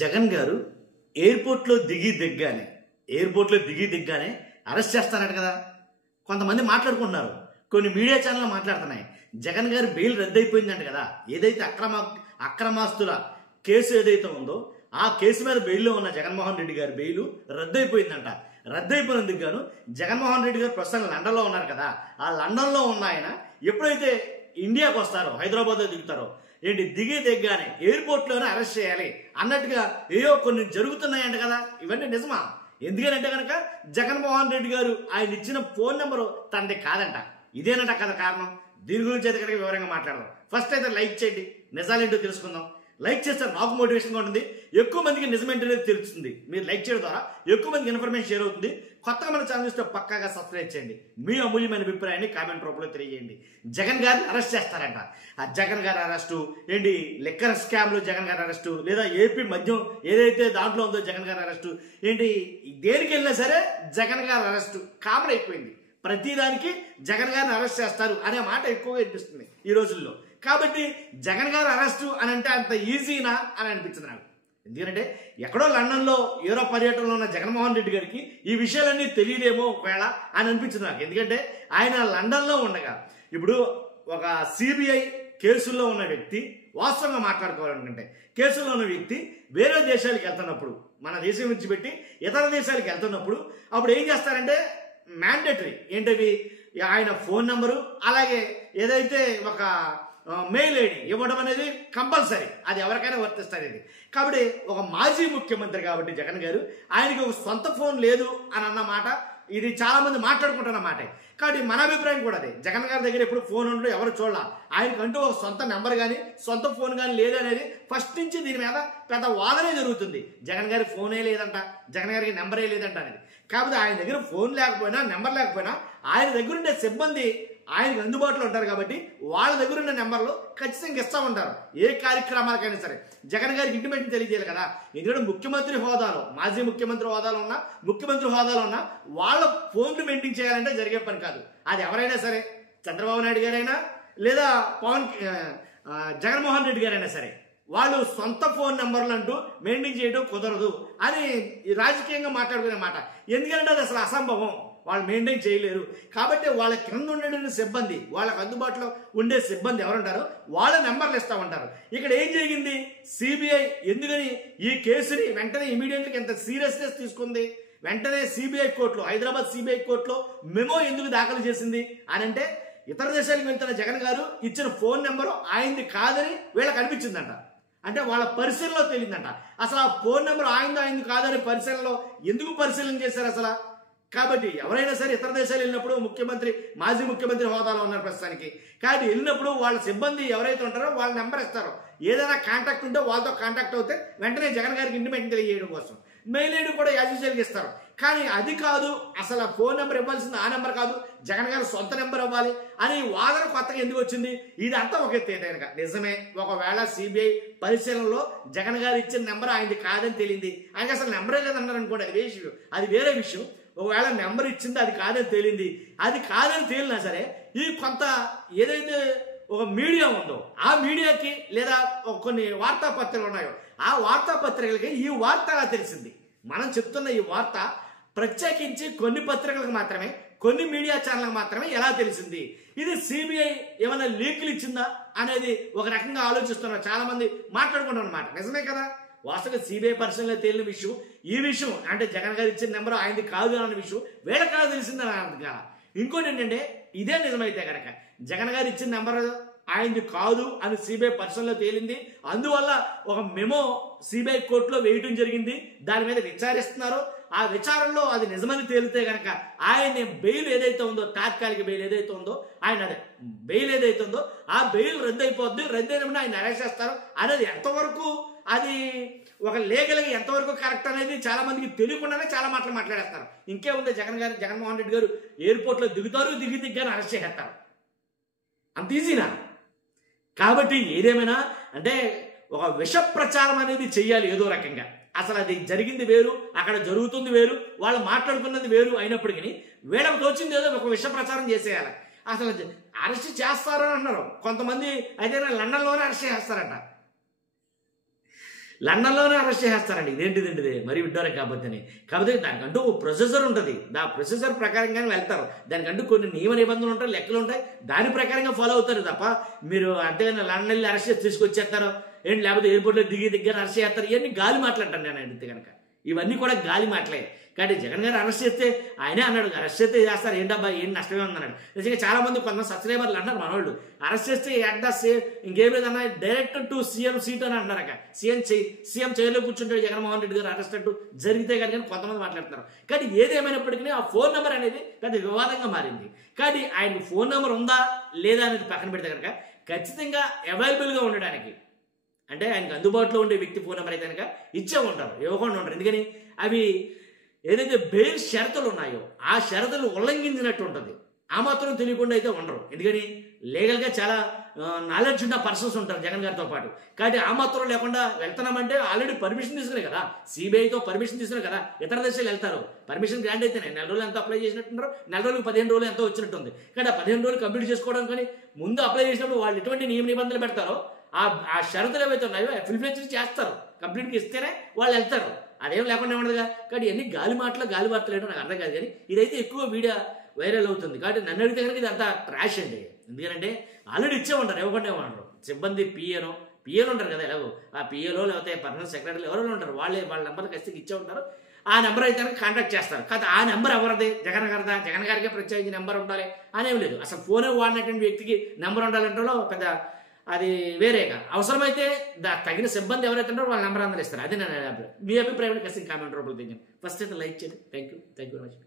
జగన్ గారు ఎయిర్‌పోర్ట్‌లో దిగి దిగ్గానే అరెస్ట్ చేస్తారట కదా. కొంతమంది మాట్లాడుకుంటున్నారు, కొన్ని మీడియా ఛానళ్ళు మాట్లాడుతున్నాయి. జగన్ గారి బెయిల్ రద్దయిపోయిందంట కదా. ఏదైతే అక్రమాస్తుల కేసు ఏదైతే ఉందో ఆ కేసు మీద బెయిల్లో ఉన్న జగన్మోహన్ రెడ్డి గారి బెయిల్ రద్దయిపోయిందంట. రద్దయిపోయినందుకు గాను జగన్మోహన్ రెడ్డి గారు ప్రస్తుతం లండన్లో ఉన్నారు కదా. ఆ లండన్లో ఉన్న ఆయన ఎప్పుడైతే ఇండియాకు వస్తారో, హైదరాబాద్లో దిగుతారో, దిగ్గానే ఎయిర్పోర్ట్లోనే అరెస్ట్ చేయాలి అన్నట్టుగా ఏయో కొన్ని జరుగుతున్నాయంట కదా. ఇవన్నీ నిజమా? ఎందుకంటే కనుక జగన్మోహన్ రెడ్డి గారు ఆయన ఇచ్చిన ఫోన్ నెంబరు తనది కాదంట. ఇదేనంట కదా కారణం. దీని గురించి అయితే కనుక వివరంగా మాట్లాడదాం. ఫస్ట్ అయితే లైక్ చేయండి, నిజాలేంటో తెలుసుకుందాం. లైక్ చేస్తే నాకు మోటివేషన్గా ఉంటుంది, ఎక్కువ మందికి నిజమేంటనేది తెలుస్తుంది. మీరు లైక్ చేయడం ద్వారా ఎక్కువ మందికి ఇన్ఫర్మేషన్ షేర్ అవుతుంది. కొత్తగా మన ఛానల్ చూస్తే పక్కాగా సబ్స్క్రైబ్ చేయండి. మీ అమూల్యమైన అభిప్రాయాన్ని కామెంట్ రూపంలో తెలియజేయండి. జగన్ గారిని అరెస్ట్ చేస్తారంట. ఆ జగన్ గారి అరెస్టు లిక్కర్ స్కామ్లో జగన్ గారి అరెస్టు, లేదా ఏపీ మద్యం ఏదైతే దాంట్లో ఉందో జగన్ గారి అరెస్టు, దేనికి వెళ్ళినా సరే జగన్ గారి అరెస్టు కామన్ అయిపోయింది. ప్రతిదానికి జగన్ గారిని అరెస్ట్ చేస్తారు అనే మాట ఎక్కువగా వినిపిస్తుంది ఈ రోజుల్లో. కాబట్టి జగన్ గారి అరెస్టు అని అంటే అంత ఈజీనా అని అనిపించింది నాకు. ఎందుకంటే ఎక్కడో లండన్లో ఏరో పర్యటనలో ఉన్న జగన్మోహన్ రెడ్డి గారికి ఈ విషయాలన్నీ తెలియదేమో ఒకవేళ అని అనిపించింది నాకు. ఎందుకంటే ఆయన లండన్లో ఉండగా ఇప్పుడు ఒక సిబిఐ కేసుల్లో ఉన్న వ్యక్తి, వాస్తవంగా మాట్లాడుకోవాలనుకుంటే కేసుల్లో ఉన్న వ్యక్తి వేరే దేశాలకు వెళ్తున్నప్పుడు, మన దేశం విడిచిపెట్టి ఇతర దేశాలకు వెళ్తున్నప్పుడు అప్పుడు ఏం చేస్తారంటే మ్యాండేటరీ ఆయన ఫోన్ నెంబరు, అలాగే ఏదైతే ఒక మెయిల్ ఐడి ఇవ్వడం అనేది కంపల్సరీ. అది ఎవరికైనా వర్తిస్తుంది ఇది. కాబట్టి ఒక మాజీ ముఖ్యమంత్రి కాబట్టి జగన్ గారు, ఆయనకి ఒక సొంత ఫోన్ లేదు అని అన్నమాట ఇది చాలా మంది మాట్లాడుకుంటున్నమాట. కాబట్టి మన అభిప్రాయం కూడా అదే. జగన్ గారి దగ్గర ఎప్పుడు ఫోన్ ఉండడం ఎవరు చూడాల. ఆయనకంటూ ఒక సొంత నెంబర్ కానీ సొంత ఫోన్ కానీ లేదనేది ఫస్ట్ నుంచి దీని మీద పెద్ద వాదనే జరుగుతుంది. జగన్ గారి ఫోనే లేదంట, జగన్ గారికి నెంబరే లేదంట అనేది. కాబట్టి ఆయన దగ్గర ఫోన్ లేకపోయినా నెంబర్ లేకపోయినా ఆయన దగ్గర ఉండే సిబ్బంది ఆయనకు అందుబాటులో ఉంటారు కాబట్టి వాళ్ళ దగ్గర ఉన్న నెంబర్లు ఖచ్చితంగా ఇస్తూ ఉంటారు ఏ కార్యక్రమాలకైనా సరే. జగన్ గారికి ఇంటిమేషన్ తెలియజేయాలి కదా. ఎందుకంటే ముఖ్యమంత్రి హోదాలో, మాజీ ముఖ్యమంత్రి హోదాలో ఉన్న, ముఖ్యమంత్రి హోదాలో ఉన్న వాళ్ళ ఫోన్లు మెయింటైన్ చేయాలంటే జరిగే పని కాదు. అది ఎవరైనా సరే, చంద్రబాబు నాయుడు గారైనా లేదా జగన్మోహన్ రెడ్డి గారైనా సరే, వాళ్ళు సొంత ఫోన్ నెంబర్లు అంటూ మెయింటైన్ చేయడం కుదరదు అని రాజకీయంగా మాట్లాడుకునే మాట. ఎందుకంటే అది అసలు అసంభవం, వాళ్ళు మెయింటైన్ చేయలేరు. కాబట్టి వాళ్ళ కింద ఉండే సిబ్బంది, వాళ్ళకు అందుబాటులో ఉండే సిబ్బంది ఎవరుంటారో వాళ్ళ నెంబర్లు ఇస్తూ ఉంటారు. ఇక్కడ ఏం జరిగింది, సిబిఐ ఎందుకని ఈ కేసుని వెంటనే ఇమీడియట్గా ఎంత సీరియస్నెస్ తీసుకుంది, వెంటనే సిబిఐ కోర్టులో, హైదరాబాద్ సిబిఐ కోర్టులో మెమో ఎందుకు దాఖలు చేసింది అని అంటే, ఇతర దేశాలకు వెళ్తున్న జగన్ గారు ఇచ్చిన ఫోన్ నెంబరు ఆయనది కాదని వీళ్ళకి అనిపించిందంట. అంటే వాళ్ళ పరిశీలనలో తెలియదంట. అసలు ఆ ఫోన్ నెంబర్ ఆయనది కాదని పరిశీలనలో ఎందుకు పరిశీలన చేశారు అసలు? కాబట్టి ఎవరైనా సరే ఇతర దేశాలు వెళ్ళినప్పుడు, ముఖ్యమంత్రి, మాజీ ముఖ్యమంత్రి హోదాలో ఉన్నారు ప్రస్తుతానికి, కాబట్టి వెళ్ళినప్పుడు వాళ్ళ సిబ్బంది ఎవరైతే ఉంటారో వాళ్ళ నెంబర్ ఇస్తారో, ఏదైనా కాంటాక్ట్ ఉంటే వాళ్ళతో కాంటాక్ట్ అవుతే వెంటనే జగన్ గారికి ఇంటిమేషన్ తెలియజేయడం కోసం మెయిల్ ఐడి కూడా యాజువల్గా ఇస్తారు. కానీ అది కాదు, అసలు ఫోన్ నెంబర్ ఇవ్వాల్సింది ఆ నెంబర్ కాదు, జగన్ గారు సొంత నెంబర్ ఇవ్వాలి అని వాదన కొత్తగా ఎందుకు వచ్చింది? ఇదంతా ఒక ఎత్తేదనక నిజమే. ఒకవేళ సిబిఐ పరిశీలనలో జగన్ గారు ఇచ్చిన నెంబర్ ఆయనది కాదని తెలియంది, ఆయనకి అసలు నెంబరే లేదన్నారు అనుకోండి, అది వేరే విషయం. ఒకవేళ నెంబర్ ఇచ్చింది అది కాదని తేలింది, అది కాదని తేలినా సరే ఈ కొంత ఏదైతే ఒక మీడియా ఉందో ఆ మీడియాకి, లేదా కొన్ని వార్తాపత్రికలు ఉన్నాయో ఆ వార్తాపత్రికలకి ఈ వార్త అలా తెలిసింది. మనం చెప్తున్న ఈ వార్త ప్రత్యేకించి కొన్ని పత్రికలకు మాత్రమే, కొన్ని మీడియా ఛానళ్ళకు మాత్రమే ఎలా తెలిసింది? ఇది సిబిఐ ఏమైనా లీకులు ఇచ్చిందా అనేది ఒక రకంగా ఆలోచిస్తున్నారు, చాలా మంది మాట్లాడుకుంటారు అన్నమాట. నిజమే కదా, వాస్తవంగా సిబిఐ పరిశీలనలో తేలిన విషయం ఈ విషయం. అంటే జగన్ గారు ఇచ్చిన నెంబర్ ఆయనది కాదు అన్న విషయం వీళ్ళకి కాదు తెలిసిందని అర్థం. ఇంకోటి ఏంటంటే, ఇదే నిజమైతే కనుక జగన్ గారు ఇచ్చిన నెంబర్ ఆయనది కాదు అని సిబిఐ పరిశీలనలో తేలింది. అందువల్ల ఒక మెమో సిబిఐ కోర్టులో వేయటం జరిగింది. దాని మీద విచారిస్తున్నారు. ఆ విచారణలో అది నిజమని తేలితే కనుక ఆయన బెయిల్ ఏదైతే ఉందో, తాత్కాలిక బెయిల్ ఏదైతే ఉందో, ఆయన బెయిల్ ఏదైతే ఉందో ఆ బెయిల్ రద్దు అయిపోద్ది. రద్దు అయినప్పుడు ఆయన అరెస్ట్ చేస్తారు అనేది ఎంతవరకు అది ఒక లీగల్గా ఎంతవరకు కరెక్ట్ అనేది చాలా మందికి తెలియకుండానే చాలా మాటలు మాట్లాడేస్తారు. ఇంకేముంది, జగన్మోహన్ రెడ్డి గారు ఎయిర్పోర్ట్లో దిగుతారు, దిగ్గానే అరెస్ట్ చేస్తారు. అంత ఈజీనా? కాబట్టి ఏదేమైనా అంటే ఒక విష ప్రచారం అనేది చెయ్యాలి ఏదో రకంగా. అసలు అది జరిగింది వేరు, అక్కడ జరుగుతుంది వేరు, వాళ్ళు మాట్లాడుకున్నది వేరు అయినప్పటికీ వీళ్ళకి తోచింది ఏదో ఒక విష ప్రచారం చేసేయాలి. అసలు అరెస్ట్ చేస్తారు అని అంటున్నారు కొంతమంది. అయితే లండన్లోనే అరెస్ట్ చేస్తారంట. లండన్లోనే అరెస్ట్ చేస్తారండి. ఇదేంటిది మరీ విడ్డూరం కాకపోతే దానికంటూ ప్రొసెసర్ ఉంటుంది. ఆ ప్రొసెసర్ ప్రకారంగానే వెళ్తారు. దానికంటూ కొన్ని నియమ నిబంధనలు ఉంటాయి, లెక్కలు ఉంటాయి, దాని ప్రకారంగా ఫాలో అవుతారు తప్ప మీరు అంటే లండన్ వెళ్ళి అరెస్ట్ చేసి తీసుకొచ్చేస్తారు ఏంటి, లేకపోతే ఎయిర్పోర్ట్లో దగ్గర అరెస్ట్ చేస్తారు. ఇవన్నీ గాలి మాట్లాడతాను నేను అడిగితే కనుక. ఇవన్నీ కూడా గాలి మాటలే. కాబట్టి జగన్ గారు అరెస్ట్ చేస్తే ఆయనే అన్నాడు, అరెస్ట్ చేస్తే చేస్తారు, ఏంటబ్బా ఏం నష్టమే ఉందన్నాడు. నిజంగా చాలా మంది కొంతమంది సబ్స్క్రైబర్లు అన్నారు మనోళ్ళు, అరెస్ట్ చేస్తే ఇంకేం లేదన్నా డైరెక్ట్ టు సీఎం సీట్ అని అంటున్నారక. సీఎం చైర్లో కూర్చుంటాడు జగన్మోహన్ రెడ్డి గారు, అరెస్ట్ అంటూ జరిగితే కానీ కొంతమంది మాట్లాడుతున్నారు. కానీ ఏదేమైనప్పటికీ ఆ ఫోన్ నెంబర్ అనేది పెద్ద వివాదంగా మారింది. కానీ ఆయనకు ఫోన్ నెంబర్ ఉందా లేదా అనేది పక్కన పెడితే కనుక ఖచ్చితంగా అవైలబుల్గా ఉండడానికి, అంటే ఆయనకు అందుబాటులో ఉండే వ్యక్తి ఫోన్ నెంబర్ అయితే కనుక ఇచ్చే ఉంటారు, ఇవ్వకుండా ఉంటారు. ఎందుకని అవి ఏదైతే బెయిల్ షరతులు ఉన్నాయో ఆ షరతులు ఉల్లంఘించినట్టు ఉంటుంది. ఆ మాత్రం తెలియకుండా అయితే ఉండరు. ఎందుకని లీగల్గా చాలా నాలెడ్జ్ ఉన్న పర్సన్స్ ఉంటారు జగన్ గారితో పాటు. కాబట్టి ఆ మాత్రం లేకుండా వెళ్తున్నామంటే ఆల్రెడీ పర్మిషన్ తీసుకునే కదా, సిబిఐతో పర్మిషన్ తీసుకునే కదా ఇతర దేశాలు వెళ్తారు. పర్మిషన్ గ్రాంట్ అయితేనే నెల రోజులు ఎంత అప్లై చేసినట్టున్నారు, నెల రోజులు 15 రోజులు ఎంతో వచ్చినట్టుంది. కానీ ఆ 15 రోజులు కంప్లీట్ చేసుకోవడం కానీ ముందు అప్లై చేసినప్పుడు వాళ్ళు ఎటువంటి నియమ నిబంధనలు పెడతారో ఆ షరతులు ఏవైతే ఉన్నాయో ఫుల్ఫిల్ చేస్తారు, కంప్లీట్గా ఇస్తేనే వాళ్ళు వెళ్తారు. అదేం లేకుండా ఉండదుగా. కానీ ఇవన్నీ గాలి వార్తలు ఏంటో నాకు అర్థం కాదు. కానీ ఇదైతే ఎక్కువ వీడియో వైరల్ అవుతుంది. కాబట్టి నన్ను అడిగితే కనుక ఇది అంతా ట్రాష్ అండి. ఎందుకంటే ఆల్రెడీ ఇచ్చే ఉంటారు, ఇవ్వకుండా ఇవ్వమంటారు. సిబ్బంది పిఏలు ఉంటారు కదా, ఎలాగో ఆ పిఏలో లేకపోతే పర్సనల్ సెక్రటరీలు ఎవరో ఉంటారు, వాళ్ళ నెంబర్ ఖచ్చితంగా ఇచ్చే ఉంటారు. ఆ నెంబర్ అయితే కాంటాక్ట్ చేస్తారు. కాదు ఆ నెంబర్ ఎవరిది, జగన్ గారిదా, జగన్ గారికి ప్రత్యేకించి నెంబర్ ఉండాలి అనేవి లేదు. అసలు ఫోనే వాడినటువంటి వ్యక్తికి నెంబర్ ఉండాలంటే పెద్ద అది వేరేగా. అవసరమైతే తగిన సిబ్బంది ఎవరైతే ఉంటారో వాళ్ళ నెంబర్ అందరూ ఇస్తారు. అదే నేను మీ అభిప్రాయం ఖచ్చితంగా కామెంట్ రూపంలో తెలియజేయండి. ఫస్ట్ అయితే లైక్ చేయండి. Thank you very much.